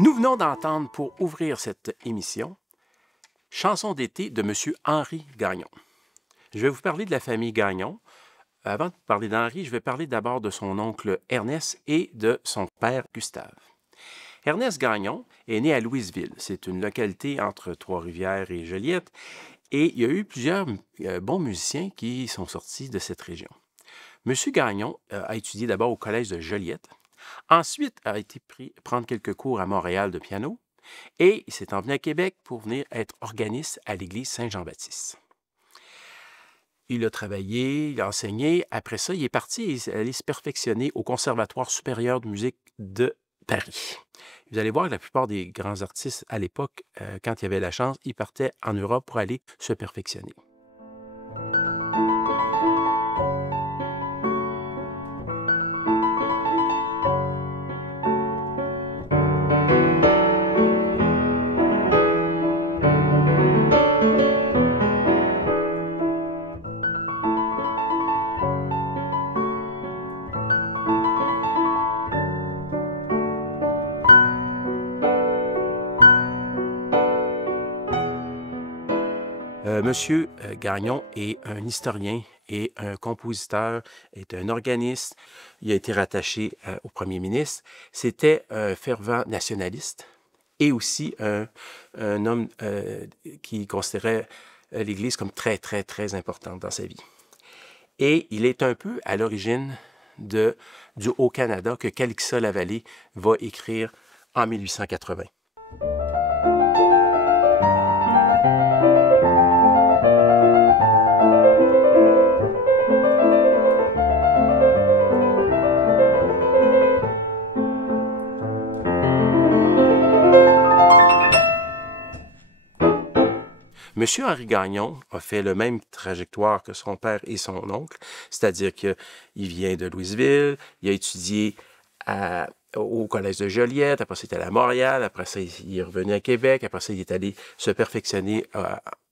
Nous venons d'entendre, pour ouvrir cette émission, Chanson d'été de M. Henri Gagnon. Je vais vous parler de la famille Gagnon. Avant de parler d'Henri, je vais parler d'abord de son oncle Ernest et de son père Gustave. Ernest Gagnon est né à Louisville. C'est une localité entre Trois-Rivières et Joliette. Et il y a eu plusieurs bons musiciens qui sont sortis de cette région. M. Gagnon a étudié d'abord au collège de Joliette. Ensuite, a été prendre quelques cours à Montréal de piano. Et il s'est emmené à Québec pour venir être organiste à l'église Saint-Jean-Baptiste. Il a travaillé, il a enseigné. Après ça, il est parti et il est allé se perfectionner au Conservatoire supérieur de musique de Paris. Vous allez voir que la plupart des grands artistes à l'époque, quand il y avait la chance, ils partaient en Europe pour aller se perfectionner. Monsieur Gagnon est un historien et un compositeur, est un organiste. Il a été rattaché au premier ministre. C'était un fervent nationaliste et aussi un homme qui considérait l'Église comme très, très, très importante dans sa vie. Et il est un peu à l'origine du Haut-Canada que Calixa Lavallée va écrire en 1880. Monsieur Henri Gagnon a fait la même trajectoire que son père et son oncle, c'est-à-dire qu'il vient de Louisville, il a étudié au collège de Joliette, après ça il est allé à Montréal, après ça il est revenu à Québec, après ça il est allé se perfectionner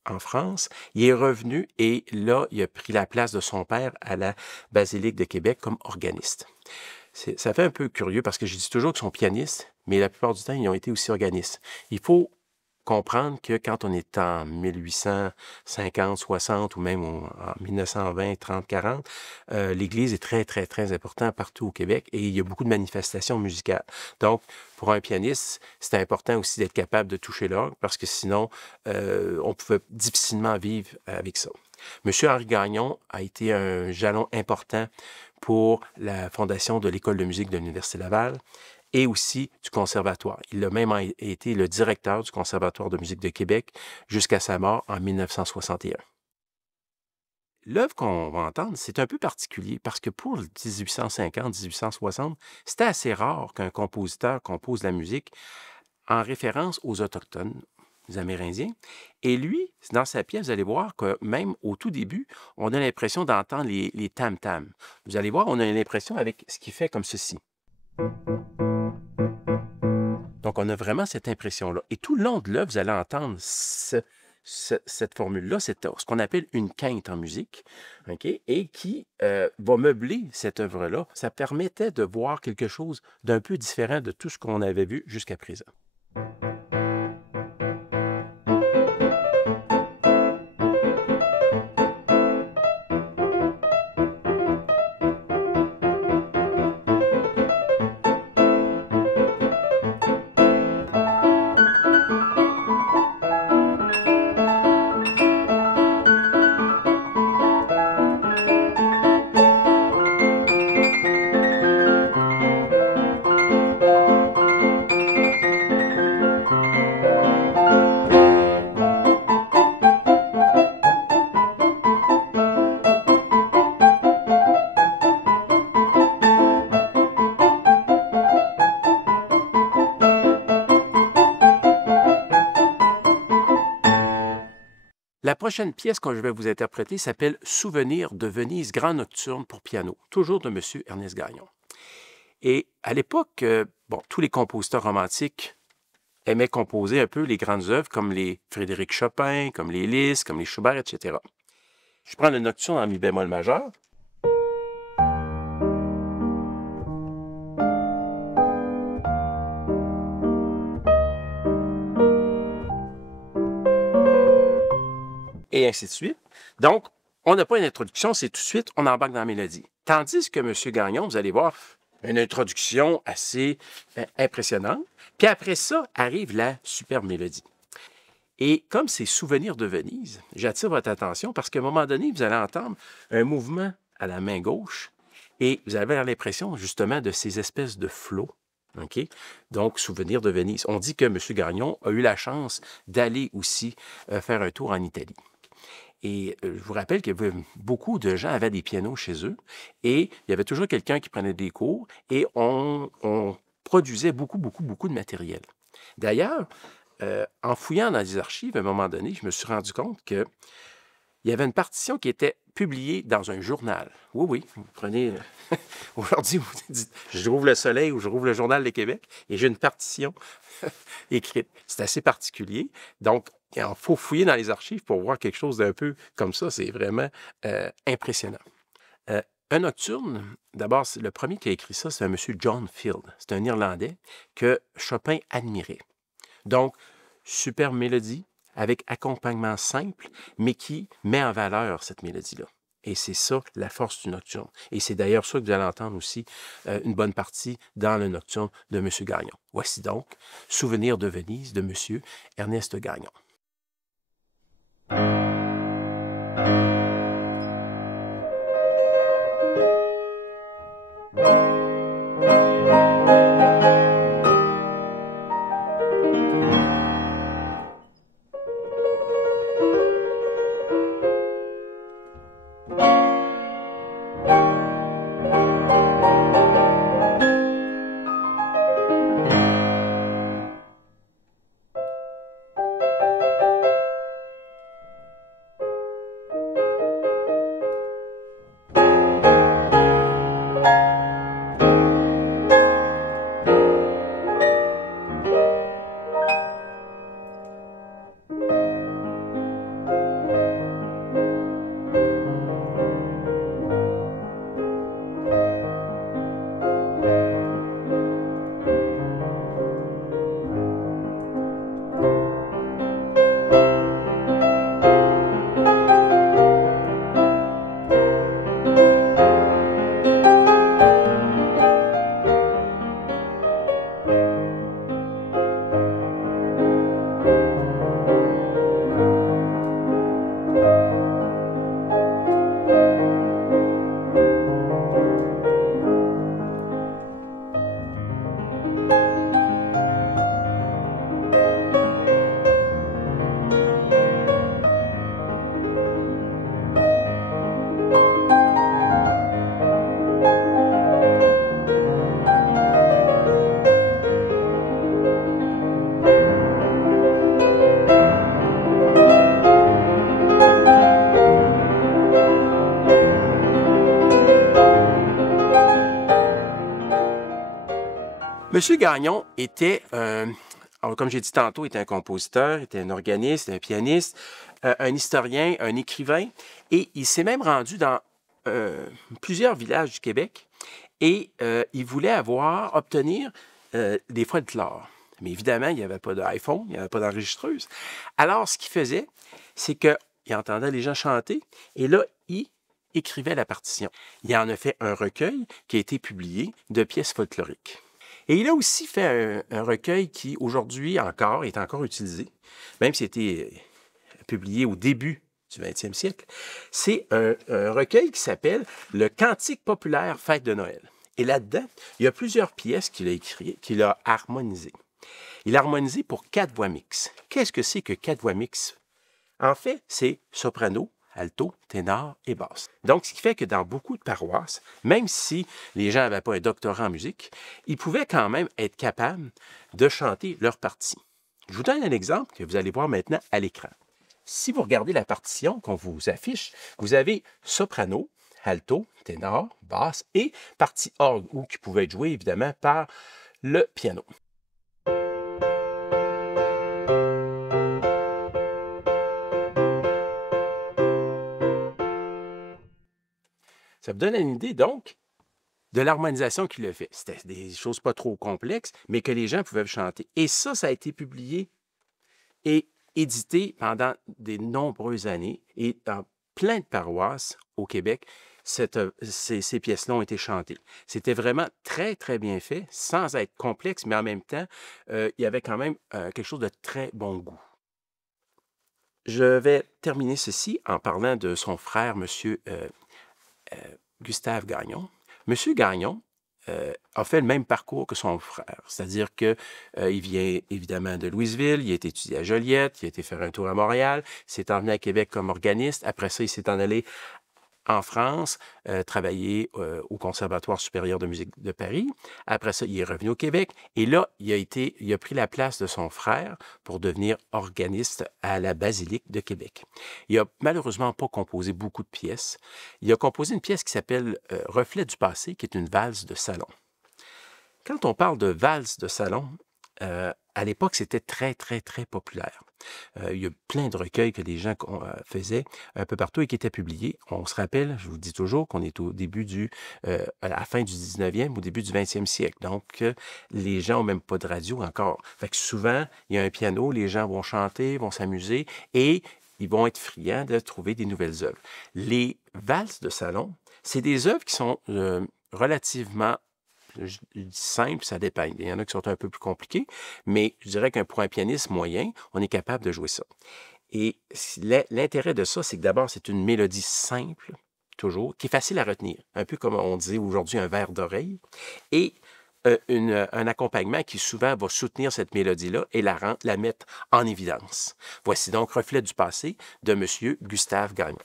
en France. Il est revenu et là, il a pris la place de son père à la Basilique de Québec comme organiste. Ça fait un peu curieux parce que je dis toujours qu'ils sont pianistes, mais la plupart du temps, ils ont été aussi organistes. Il faut comprendre que quand on est en 1850, 60 ou même en 1920, 30, 40, l'Église est très, très, très importante partout au Québec et il y a beaucoup de manifestations musicales. Donc, pour un pianiste, c'est important aussi d'être capable de toucher l'orgue parce que sinon, on pouvait difficilement vivre avec ça. Monsieur Henri Gagnon a été un jalon important pour la fondation de l'École de musique de l'Université Laval et aussi du Conservatoire. Il a même été le directeur du Conservatoire de musique de Québec jusqu'à sa mort en 1961. L'œuvre qu'on va entendre, c'est un peu particulier parce que pour 1850-1860, c'était assez rare qu'un compositeur compose la musique en référence aux Autochtones, les Amérindiens. Et lui, dans sa pièce, vous allez voir que même au tout début, on a l'impression d'entendre les tam-tams. Vous allez voir, on a l'impression avec ce qu'il fait comme ceci. Donc, on a vraiment cette impression-là. Et tout le long de l'œuvre, vous allez entendre cette formule-là, c'est ce qu'on appelle une quinte en musique, okay? Et qui va meubler cette œuvre-là. Ça permettait de voir quelque chose d'un peu différent de tout ce qu'on avait vu jusqu'à présent. La prochaine pièce que je vais vous interpréter s'appelle « Souvenirs de Venise, grand nocturne pour piano », toujours de M. Ernest Gagnon. Et à l'époque, tous les compositeurs romantiques aimaient composer un peu les grandes œuvres comme les Frédéric Chopin, comme les Liszt, comme les Schubert, etc. Je prends le nocturne en mi bémol majeur. et ainsi de suite. Donc, on n'a pas une introduction, c'est tout de suite, on embarque dans la mélodie. Tandis que M. Gagnon, vous allez voir, une introduction assez impressionnante. Puis après ça, arrive la superbe mélodie. Et comme c'est Souvenirs de Venise, j'attire votre attention parce qu'à un moment donné, vous allez entendre un mouvement à la main gauche et vous avez l'impression justement de ces espèces de flots. Okay? Donc, Souvenirs de Venise. On dit que M. Gagnon a eu la chance d'aller aussi faire un tour en Italie. Et je vous rappelle que beaucoup de gens avaient des pianos chez eux et il y avait toujours quelqu'un qui prenait des cours et on produisait beaucoup de matériel. D'ailleurs, en fouillant dans les archives, à un moment donné, je me suis rendu compte qu'il y avait une partition qui était publiée dans un journal. Oui, oui, vous prenez... Aujourd'hui, vous dites, je rouvre Le Soleil ou je rouvre le Journal de Québec et j'ai une partition écrite. C'est assez particulier. Donc, il faut fouiller dans les archives pour voir quelque chose d'un peu comme ça. C'est vraiment impressionnant. Un nocturne, d'abord, le premier qui a écrit ça, c'est un monsieur John Field. C'est un Irlandais que Chopin admirait. Donc, superbe mélodie avec accompagnement simple, mais qui met en valeur cette mélodie-là. Et c'est ça, la force du nocturne. Et c'est d'ailleurs ça que vous allez entendre aussi une bonne partie dans le nocturne de M. Gagnon. Voici donc Souvenirs de Venise de M. Ernest Gagnon. M. Gagnon était, comme j'ai dit tantôt, était un compositeur, était un organiste, un pianiste, un historien, un écrivain, et il s'est même rendu dans plusieurs villages du Québec, et il voulait obtenir des folklores. Mais évidemment, il n'y avait pas d'iPhone, il n'y avait pas d'enregistreuse. Alors, ce qu'il faisait, c'est qu'il entendait les gens chanter, et là, il écrivait la partition. Il en a fait un recueil qui a été publié de pièces folkloriques. Et il a aussi fait un recueil qui, aujourd'hui encore, est encore utilisé, même si c'était publié au début du 20e siècle. C'est un recueil qui s'appelle « Le Cantique populaire Fête de Noël ». Et là-dedans, il y a plusieurs pièces qu'il a écrites, qu'il a harmonisées. Il a harmonisé pour 4 voix mixtes. Qu'est-ce que c'est que 4 voix mixtes? En fait, c'est soprano, alto, ténor et basse. Donc, ce qui fait que dans beaucoup de paroisses, même si les gens n'avaient pas un doctorat en musique, ils pouvaient quand même être capables de chanter leur partie. Je vous donne un exemple que vous allez voir maintenant à l'écran. Si vous regardez la partition qu'on vous affiche, vous avez soprano, alto, ténor, basse et partie orgue, ou qui pouvait être jouée évidemment par le piano. Ça vous donne une idée, donc, de l'harmonisation qu'il a fait. C'était des choses pas trop complexes, mais que les gens pouvaient chanter. Et ça a été publié. Et édité pendant de nombreuses années et dans plein de paroisses au Québec, ces pièces-là ont été chantées. C'était vraiment très, très bien fait, sans être complexe, mais en même temps, il y avait quand même quelque chose de très bon goût. Je vais terminer ceci en parlant de son frère, M. Gustave Gagnon. M. Gagnon a fait le même parcours que son frère, c'est-à-dire qu'il vient évidemment de Louisville, il a été étudié à Joliette, il a été faire un tour à Montréal, il s'est emmené à Québec comme organiste, après ça, il s'est en allé en France, travailler au Conservatoire supérieur de musique de Paris. Après ça, il est revenu au Québec et là, il a pris la place de son frère pour devenir organiste à la Basilique de Québec. Il n'a malheureusement pas composé beaucoup de pièces. Il a composé une pièce qui s'appelle Reflet du passé, qui est une valse de salon. Quand on parle de valse de salon, à l'époque, c'était très, très, très populaire. Il y a plein de recueils que les gens faisaient un peu partout et qui étaient publiés. On se rappelle, je vous dis toujours, qu'on est au début à la fin du 19e, au début du 20e siècle. Donc, les gens n'ont même pas de radio encore. Fait que souvent, il y a un piano, les gens vont chanter, vont s'amuser et ils vont être friands de trouver des nouvelles œuvres. Les valses de salon, c'est des œuvres qui sont relativement simple, ça dépend. Il y en a qui sont un peu plus compliqués, mais je dirais pour un pianiste moyen, on est capable de jouer ça. Et l'intérêt de ça, c'est que d'abord, c'est une mélodie simple, toujours, qui est facile à retenir, un peu comme on dit aujourd'hui un verre d'oreille, et un accompagnement qui souvent va soutenir cette mélodie-là et la mettre en évidence. Voici donc Reflet du passé de M. Gustave Gagnon.